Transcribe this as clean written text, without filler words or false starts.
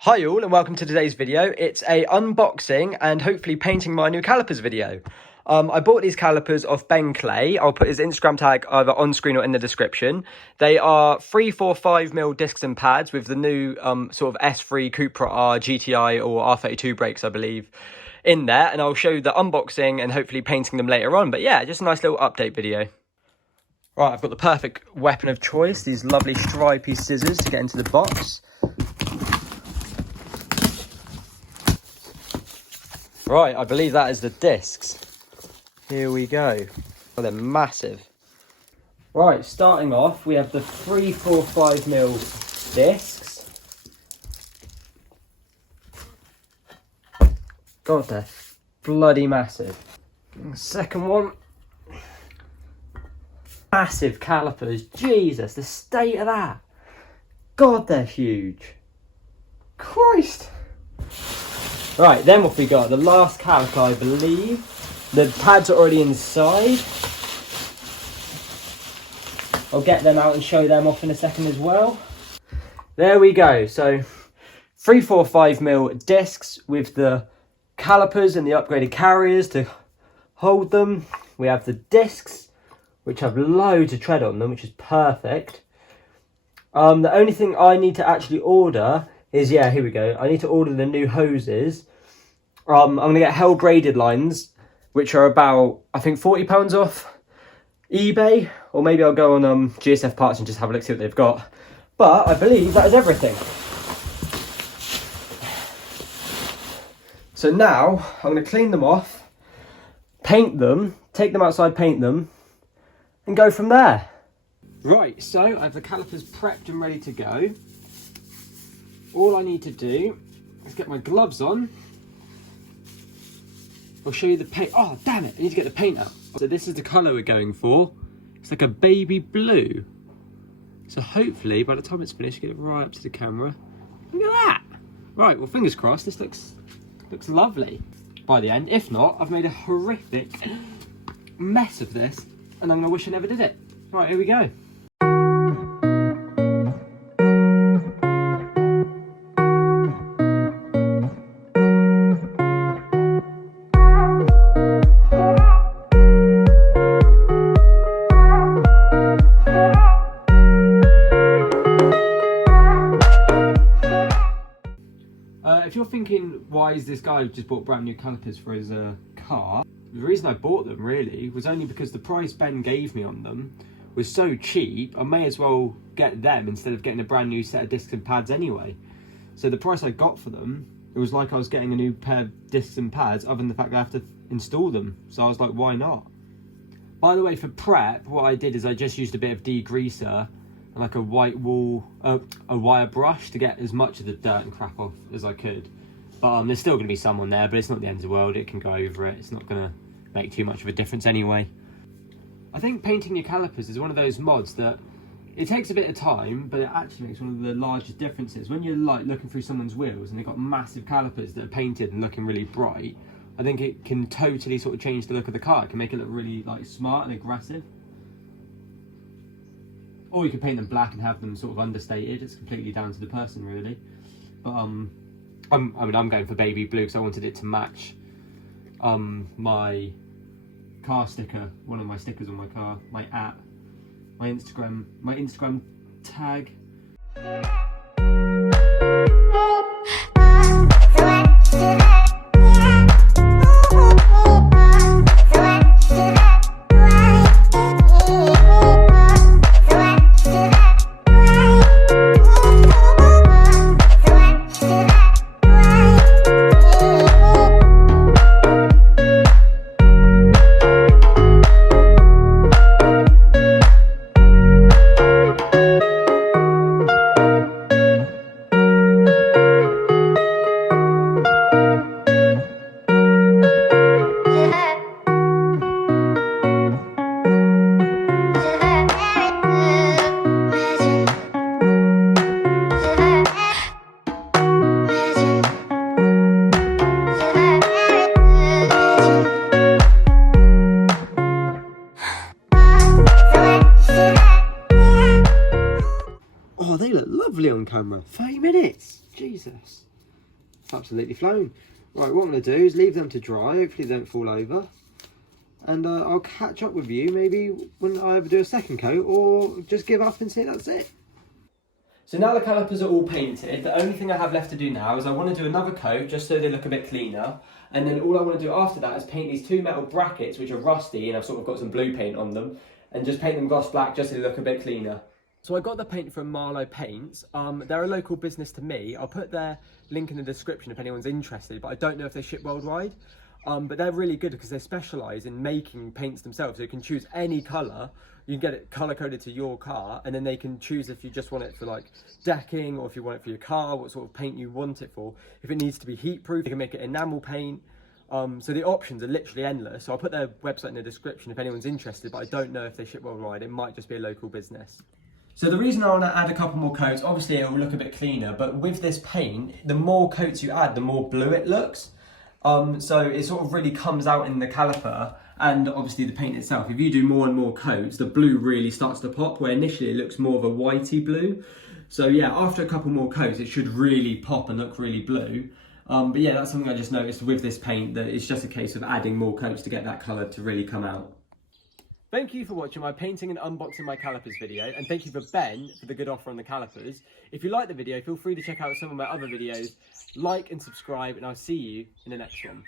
Hi all and welcome to today's video. It's a unboxing and hopefully painting my new calipers video. I bought these calipers off Ben Clay. I'll put his Instagram tag either on screen or in the description. They are 345mm discs and pads with the new sort of S3 Cupra R GTI or R32 brakes, I believe, in there. And I'll show you the unboxing and hopefully painting them later on. But yeah, just a nice little update video. Right, I've got the perfect weapon of choice. These lovely stripy scissors to get into the box. Right, I believe that is the discs. Here we go. Oh, they're massive. Right, starting off, we have the 345mm discs. God, they're bloody massive. Second one. Massive calipers. Jesus, the state of that. God, they're huge. Christ. Right, then what we got? The last caliper, I believe. The pads are already inside. I'll get them out and show them off in a second as well. There we go. So 345mm discs with the calipers and the upgraded carriers to hold them. We have the discs, which have loads of tread on them, which is perfect. The only thing I need to actually order is, yeah, here we go. I need to order the new hoses. I'm going to get Hell braided lines, which are about, I think, £40 off eBay. Or maybe I'll go on GSF Parts and just have a look, see what they've got. But I believe that is everything. So now I'm going to clean them off, paint them, take them outside, paint them, and go from there. Right, so I have the calipers prepped and ready to go. All I need to do is get my gloves on. I'll show you the paint. Oh, damn it, I need to get the paint out. So this is the colour we're going for. It's like a baby blue. So hopefully, by the time it's finished, get it right up to the camera. Look at that. Right, well, fingers crossed, this looks lovely by the end. If not, I've made a horrific mess of this, and I'm going to wish I never did it. Right, here we go. If you're thinking, why is this guy who just bought brand new calipers for his car? The reason I bought them, really, was only because the price Ben gave me on them was so cheap, I may as well get them instead of getting a brand new set of discs and pads anyway. So the price I got for them, it was like I was getting a new pair of discs and pads, other than the fact that I have to install them. So I was like, why not? By the way, for prep, what I did is I just used a bit of degreaser and like a white wool, a wire brush to get as much of the dirt and crap off as I could. But there's still going to be some on there, but it's not the end of the world. It can go over it. It's not going to make too much of a difference anyway. I think painting your calipers is one of those mods that it takes a bit of time, but it actually makes one of the largest differences. When you're like looking through someone's wheels and they've got massive calipers that are painted and looking really bright, I think it can totally sort of change the look of the car. It can make it look really like smart and aggressive. Or you can paint them black and have them sort of understated. It's completely down to the person, really. But I'm going for baby blue because I wanted it to match my car sticker, one of my stickers on my car, my app, my Instagram tag. Oh, they look lovely on camera. 30 minutes. Jesus. It's absolutely flown. Right, what I'm going to do is leave them to dry. Hopefully they don't fall over. And I'll catch up with you maybe when I ever do a second coat, or just give up and say that's it. So now the calipers are all painted, the only thing I have left to do now is I want to do another coat just so they look a bit cleaner. And then all I want to do after that is paint these two metal brackets which are rusty and I've sort of got some blue paint on them, and just paint them gloss black just so they look a bit cleaner. So I got the paint from Marlowe Paints. They're a local business to me. I'll put their link in the description if anyone's interested, but I don't know if they ship worldwide. But they're really good because they specialise in making paints themselves. So you can choose any colour. You can get it colour coded to your car, and then they can choose if you just want it for like decking, or if you want it for your car, what sort of paint you want it for. If it needs to be heat proof, you can make it enamel paint. So the options are literally endless. So I'll put their website in the description if anyone's interested, but I don't know if they ship worldwide. It might just be a local business. So the reason I want to add a couple more coats, obviously it will look a bit cleaner, but with this paint, the more coats you add, the more blue it looks. So it sort of really comes out in the caliper, and obviously the paint itself. If you do more and more coats, the blue really starts to pop, where initially it looks more of a whitey blue. So yeah, after a couple more coats, it should really pop and look really blue. But yeah, that's something I just noticed with this paint, that it's just a case of adding more coats to get that colour to really come out. Thank you for watching my painting and unboxing my calipers video, and thank you for Ben for the good offer on the calipers. If you like the video, feel free to check out some of my other videos, like and subscribe, and I'll see you in the next one.